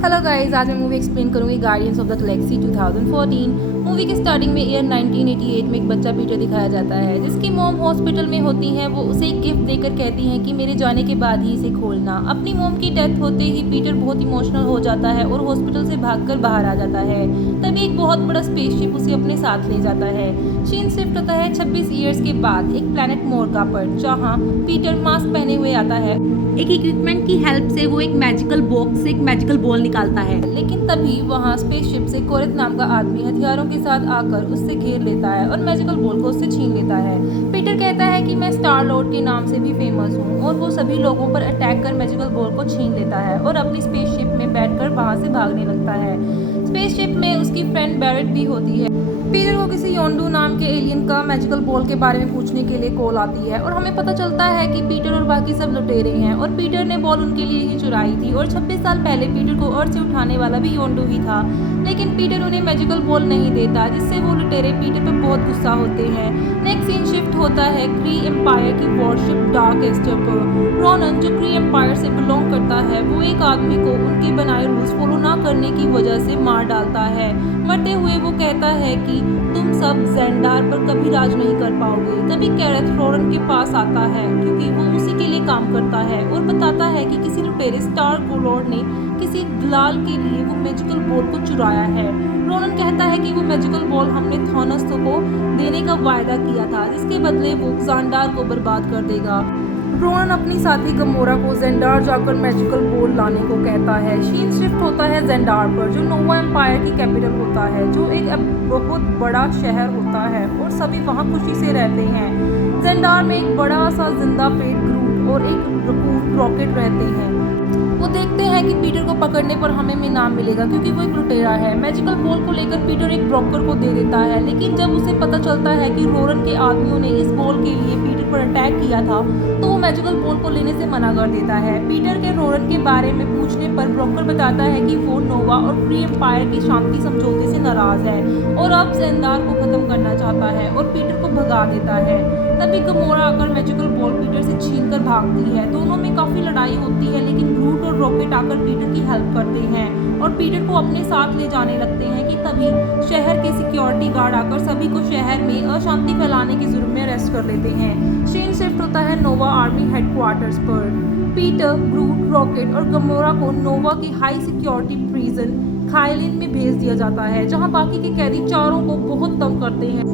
Hello guys, आज मैं movie explain करूंगी guardians of the Galaxy 2014। Movie के स्टार्टिंग में ईयर 1988 में एक बच्चा पीटर दिखाया जाता है जिसकी मॉम हॉस्पिटल में होती हैं। वो उसे एक गिफ्ट देकर कहती हैं कि मेरे जाने के बाद ही इसे खोलना। अपनी मॉम की डेथ होते ही पीटर बहुत इमोशनल हो जाता है और हॉस्पिटल से भागकर बाहर आ जाता है। तभी एक बहुत बड़ा स्पेसशिप उसे अपने साथ ले जाता है। सीन शिफ्ट होता है 26 ईयर्स के बाद एक प्लैनेट मोर्गा पर, जहाँ पीटर मास्क पहने हुए आता है। एक इक्विपमेंट की हेल्प से वो एक मैजिकल बॉक्स से एक मैजिकल बॉल निकालता है, लेकिन तभी वहाँ स्पेसशिप से कोरेथ नाम का आदमी हथियारों के साथ आकर उससे घेर लेता है और मैजिकल बॉल को उससे छीन लेता है। पीटर कहता है कि मैं स्टार लॉर्ड के नाम से भी फेमस हूँ और वो सभी लोगों पर अटैक कर मैजिकल बॉल को छीन लेता है और अपनी स्पेसशिप में बैठकर वहाँ से भागने लगता है। स्पेसशिप में उसकी फ्रेंड बैरेट भी होती है। पीटर को किसी योंडू नाम के एलियन का मैजिकल बॉल के बारे में पूछने के लिए कॉल आती है और हमें पता चलता है कि पीटर और बाकी सब लुटेरे हैं और पीटर ने बॉल उनके लिए ही चुराई थी और 26 साल पहले पीटर को अर्थ से उठाने वाला भी योंडू ही था, लेकिन पीटर उन्हें मैजिकल बॉल नहीं देता, जिससे वो लुटेरे पीटर पर बहुत गुस्सा होते हैं। नेक्स्ट सीन शिफ्ट होता है क्री एम्पायर की वॉरशिप डार्क एस्टर पर। रोनन, जो क्री एम्पायर से बिलोंग करता है, वो एक आदमी को उनके बनाए रूल्स फॉलो ना करने की वजह से मार डालता है। मरते हुए वो कहता है कि तुम सब ज़ेंडार पर कभी राज नहीं कर पाओगे। तभी कैरेथ रोरन के पास आता है क्योंकि वो उसी के लिए काम करता है और बताता है कि किसी लुटेरे स्टार लॉर्ड ने किसी दलाल के लिए वो मैजिकल बॉल को चुराया है। रोनन कहता है कि वो मैजिकल बॉल हमने थॉनस को देने का वायदा किया था, जिसके बदले वो ज़ेंडार को बर्बाद कर देगा। रोनन अपनी साथी गमोरा को ज़ेंडार जाकर मैजिकल बॉल लाने को कहता है। सीन शिफ्ट होता है ज़ेंडार पर, जो नोवा एम्पायर की कैपिटल होता है, जो एक बहुत बड़ा शहर होता है और सभी वहाँ खुशी से रहते हैं। ज़ेंडार में एक बड़ा सा जिंदा पेट ग्रूट और एक रकून रॉकेट रहते हैं। वो देखते हैं कि पीटर को पकड़ने पर हमें इनाम मिलेगा क्योंकि वो एक लुटेरा है। मैजिकल बॉल को लेकर पीटर एक ब्रोकर को दे देता है, लेकिन जब उसे पता चलता है कि रोरन के आदमियों ने इस बॉल के लिए पीटर पर अटैक किया था, तो वो मैजिकल बॉल को लेने से मना कर देता है। पीटर के रोरन के बारे में पूछने पर ब्रोकर बताता है कि वो नोवा और फ्री एम्पायर के शांति समझौते से नाराज है और अब ज़ेंडार को खत्म करना चाहता है और पीटर को भगा देता है। तभी गमोरा आकर मैजिकल बॉल पीटर से छीनकर भागती है। दोनों में काफी लड़ाई होती है, लेकिन ग्रूट और रॉकेट आकर पीटर की हेल्प करते हैं और पीटर को अपने साथ ले जाने लगते हैं कि तभी शहर के सिक्योरिटी गार्ड आकर सभी को शहर में अशांति फैलाने के जुर्म में अरेस्ट कर लेते हैं। सीन शिफ्ट होता है नोवा आर्मी हेडक्वार्टर्स पर। पीटर, ग्रूट, रॉकेट और गमोरा को नोवा की हाई सिक्योरिटी प्रिजन खाइलिन में भेज दिया जाता है, जहां बाकी के कैदी चारों को बहुत तंग करते हैं,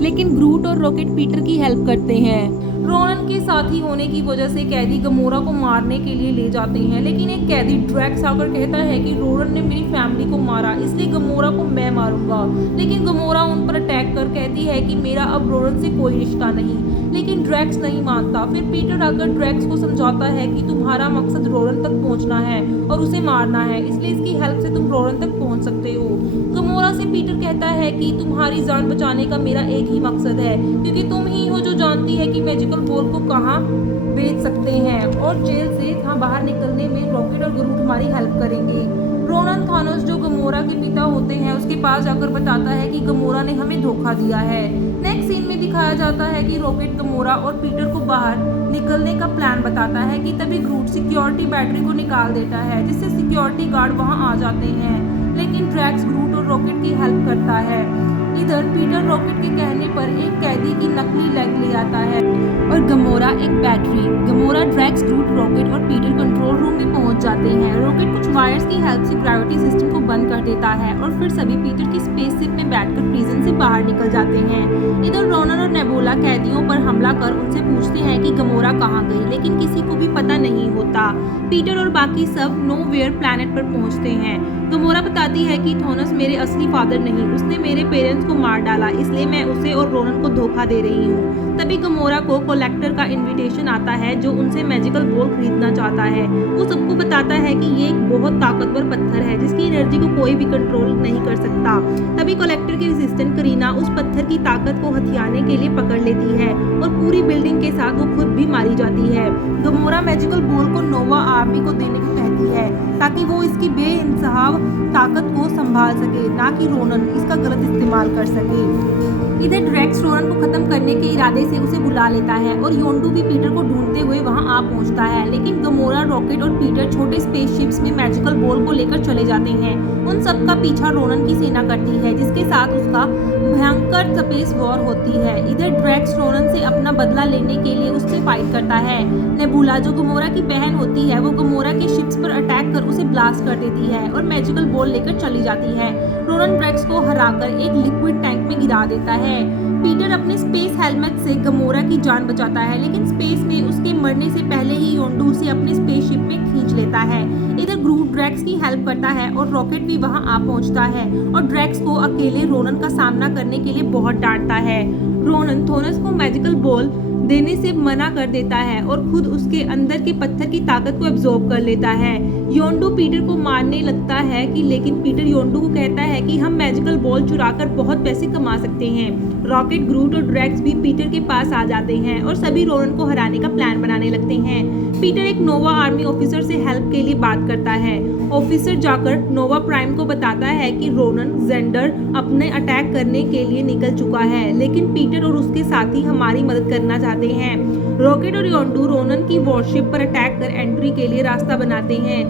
लेकिन ग्रूट और रॉकेट पीटर की हेल्प करते हैं। रोनन के साथी होने की वजह से कैदी गमोरा को मारने के लिए ले जाते हैं, लेकिन एक कैदी ड्रैक्स आकर कहता है कि रोरन ने मेरी फैमिली को मारा, इसलिए गमोरा को मैं मारूंगा। लेकिन गमोरा उन पर अटैक कर कहती है कि मेरा अब रोरन से कोई रिश्ता नहीं, लेकिन ड्रैक्स नहीं मानता। फिर पीटर आकर ड्रैक्स को समझाता है कि तुम्हारा मकसद रोरन तक पहुंचना है और उसे मारना है, इसलिए इसकी हेल्प से तुम रोरन तक पहुंच सकते हो। गमोरा से पीटर कहता है कि तुम्हारी जान बचाने का मेरा एक ही मकसद है, क्योंकि तुम ही हो जो जानती है कि मैजिकल बॉल को कहाँ बेच सकते हैं और जेल से कहाँ बाहर निकलने में रॉकेट और ग्रूट हमारी हेल्प करेंगे। रोनन थॉनस, जो गमोरा के पिता होते हैं, उसके पास जाकर बताता है कि गमोरा ने हमें धोखा दिया है। नेक्स्ट सीन में दिखाया जाता है कि रॉकेट गमोरा और पीटर को बाहर निकलने का प्लान बताता है कि तभी ग्रूट सिक्योरिटी बैटरी को निकाल देता है, जिससे सिक्योरिटी गार्ड वहां आ जाते हैं, लेकिन ड्रैक्स ग्रूट और रॉकेट की हेल्प करता है। इधर पीटर रॉकेट के कहने पर एक कैदी की नकली लेग ले आता है और गमोरा एक बैटरी। गमोरा, ड्रैक्स, ग्रूट, रॉकेट और पीटर कंट्रोल रूम में पहुंच जाते हैं। रॉकेट कुछ वायर्स की हेल्प से ग्रेविटी सिस्टम को बंद कर देता है और फिर सभी पीटर की स्पेसशिप में बैठकर प्रिजन से बाहर निकल जाते हैं। इधर रोनन और नेबुला कैदियों पर हमला कर उनसे पूछते हैं कि गमोरा कहाँ गई, लेकिन किसी को भी पता नहीं होता। पीटर और बाकी सब नोवेयर प्लैनेट पर पहुंचते हैं। गमोरा बताती है कि थॉनस मेरे असली फादर नहीं, उसने मेरे पेरेंट्स को मार डाला, इसलिए मैं उसे और रोनन को धोखा दे रही हूँ। तभी गमोरा को कलेक्टर का इनविटेशन आता है, जो उनसे मैजिकल बॉल खरीदना चाहता है। वो सबको बताता है कि ये एक बहुत ताकतवर पत्थर है जिसकी एनर्जी को कोई भी कंट्रोल नहीं कर सकता। तभी कलेक्टर की असिस्टेंट करीना उस पत्थर की ताकत को हथियाने के लिए पकड़ लेती है और पूरी बिल्डिंग के साथ वो खुद भी मारी जाती है। गमोरा मैजिकल बॉल को नोवा आर्मी को देने को कहती जाती है ताकि वो इसकी बेइंतहा ताकत को संभाल सके, ना कि रोनन इसका गलत इस्तेमाल कर सके। इधर ड्रैक्स रोनन को खत्म करने के इरादे से उसे बुला लेता है और योंडू भी पीटर को ढूंढते हुए वहां आ पहुंचता है, लेकिन गमोरा, रॉकेट और पीटर छोटे स्पेसशिप्स में मैजिकल बॉल को लेकर चले जाते हैं। उन सब का पीछा रोनन की सेना करती है, जिसके साथ उसका भयंकर स्पेस वॉर होती है। इधर ड्रैक्स रोनन से अपना बदला लेने के लिए उससे फाइट करता है। नेबुला, जो गमोरा की बहन होती है, वो गमोरा के शिप्स पर अटैक कर उसे ब्लास्ट कर देती है और मैजिकल बॉल लेकर चली जाती है। रोनन ड्रैक्स को हराकर एक लिक्विड टैंक में गिरा देता है। पीटर अपने स्पेस हेलमेट से गमोरा की जान बचाता है, लेकिन स्पेस में उसके मरने से पहले ही योंडू उसे अपने स्पेसशिप में खींच लेता है। इधर ग्रूट ड्रैक्स की हेल्प करता है और रॉकेट भी वहां आ पहुंचता है और ड्रैक्स को अकेले रोनन का सामना करने के लिए बहुत डांटता है। रोनन थोनस को मैजिकल बॉल देने से मना कर देता है और खुद उसके अंदर के पत्थर की ताकत को एब्जॉर्ब कर लेता है। योंडू पीटर को मारने लगता है लेकिन पीटर योंडू को कहता है कि हम मैजिकल बॉल चुराकर बहुत पैसे कमा सकते हैं। रॉकेट, ग्रूट और ड्रैक्स भी पीटर के पास आ जाते हैं और सभी रोनन को हराने का प्लान बनाने लगते हैं। पीटर एक नोवा आर्मी ऑफिसर से हेल्प के लिए बात करता है। ऑफिसर जाकर नोवा प्राइम को बताता है कि रोनन जेंडर अपने अटैक करने के लिए निकल चुका है, लेकिन पीटर और उसके साथी हमारी मदद करना चाहते हैं। रॉकेट और योंडू रोनन की वॉरशिप पर अटैक कर एंट्री के लिए रास्ता बनाते हैं।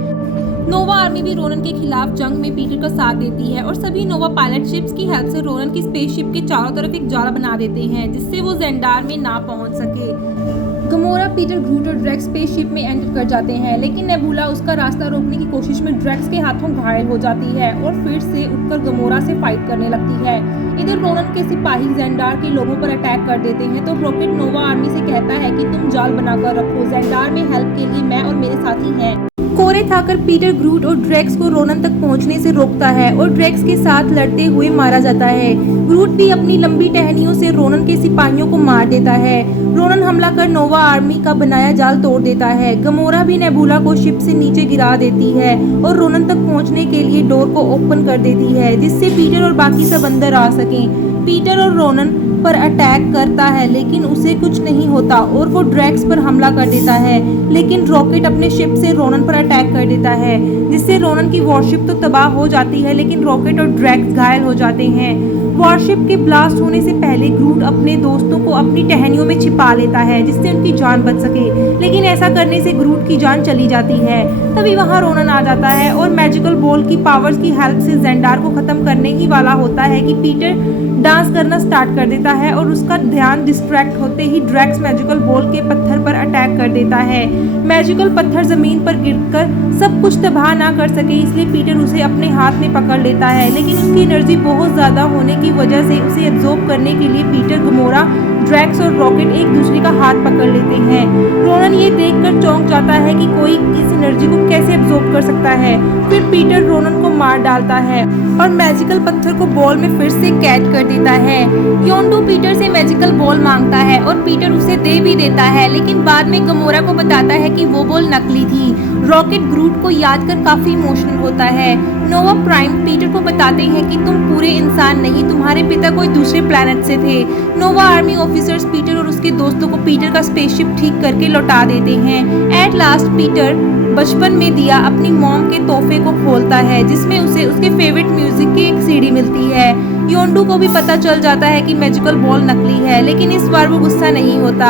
नोवा आर्मी भी रोनन के खिलाफ जंग में पीटर का साथ देती है और सभी नोवा पायलट शिप्स की हेल्प से रोनन की स्पेसशिप के चारों तरफ एक जाला बना देते हैं, जिससे वो जेंडार में ना पहुंच सके। गमोरा, पीटर, ग्रूट और ड्रैक्स स्पेसशिप में एंटर कर जाते हैं, लेकिन नेबुला उसका रास्ता रोकने की कोशिश में ड्रैक्स के हाथों घायल हो जाती है और फिर से उठकर गमोरा से फाइट करने लगती है। इधर रोनन के सिपाही जेंडार के लोगों पर अटैक कर देते हैं, तो रॉकेट नोवा आर्मी से कहता है कि तुम जाल बनाकर रखो, जेंडार में हेल्प के लिए मैं और मेरे साथी हैं। कोरे थाकर पीटर, ग्रूट और ड्रैक्स को रोनन तक पहुंचने से रोकता है और ड्रैक्स के साथ लड़ते हुए मारा जाता है। ग्रूट भी अपनी लंबी टहनियों से रोनन के सिपाहियों को मार देता है। रोनन हमला कर नोवा आर्मी का बनाया जाल तोड़ देता है। गमोरा भी नेबुला को शिप से नीचे गिरा देती है और रोनन तक पहुंचने के लिए डोर को ओपन कर देती है, जिससे पीटर और बाकी सब अंदर आ सकें। पीटर और रोनन पर अटैक करता है, लेकिन उसे कुछ नहीं होता और वो ड्रैक्स पर हमला कर देता है, लेकिन रॉकेट अपने शिप से रोनन पर अटैक कर देता है, जिससे रोनन की वॉरशिप तो तबाह हो जाती है, लेकिन रॉकेट और ड्रैक्स घायल हो जाते हैं। वॉरशिप के ब्लास्ट होने से पहले ग्रूट अपने दोस्तों को अपनी टहनियों में छिपा लेता है, जिससे उनकी जान बच सके, लेकिन ऐसा करने से ग्रूट की जान चली जाती है। तभी वहां रोनन आ जाता है और मैजिकल बॉल की पावर्स की हेल्प से जेंडार को खत्म करने ही वाला होता है कि पीटर डांस करना स्टार्ट कर देता है और उसका ध्यान डिस्ट्रैक्ट होते ही ड्रैक्स मैजिकल बॉल के पत्थर पर अटैक कर देता है। मैजिकल पत्थर जमीन पर गिरकर सब कुछ तबाह ना कर सके, इसलिए पीटर उसे अपने हाथ में पकड़ लेता है, लेकिन उसकी एनर्जी बहुत ज्यादा होने की वजह से उसे एब्जॉर्ब करने के लिए पीटर, गमोरा, ड्रैक्स और रॉकेट एक दूसरे का हाथ पकड़ लेते हैं। रोनन ये देखकर चौंक जाता है कि कोई इस एनर्जी को कैसे एब्जॉर्ब कर सकता है। फिर पीटर रोनन को मार डालता है और मैजिकल पत्थर को बॉल में फिर से कैच कर देता है। योंडू पीटर से मैजिकल बॉल मांगता है और पीटर उसे दे भी देता है, लेकिन बाद में गमोरा को बताता है कि वो बॉल नकली थी। रॉकेट ग्रूट को याद कर काफी इमोशनल होता है। नोवा प्राइम पीटर को बताते हैं कि तुम पूरे इंसान नहीं, तुम्हारे पिता कोई दूसरे प्लैनेट से थे। नोवा आर्मी ऑफिसर्स पीटर और उसके दोस्तों को पीटर का स्पेसशिप ठीक करके लौटा देते हैं। एट लास्ट पीटर बचपन में दिया अपनी मॉम के तोहफे को खोलता है, जिसमें उसे उसके फेवरेट म्यूजिक की एक सीडी मिलती है। योंडू को भी पता चल जाता है कि मैजिकल बॉल नकली है, लेकिन इस बार वो गुस्सा नहीं होता।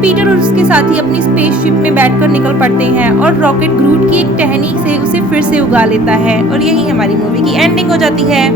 पीटर और उसके साथी अपनी स्पेसशिप में बैठकर निकल पड़ते हैं और रॉकेट ग्रूट की एक टहनी से उसे फिर से उगा लेता है और यही हमारी मूवी की एंडिंग हो जाती है।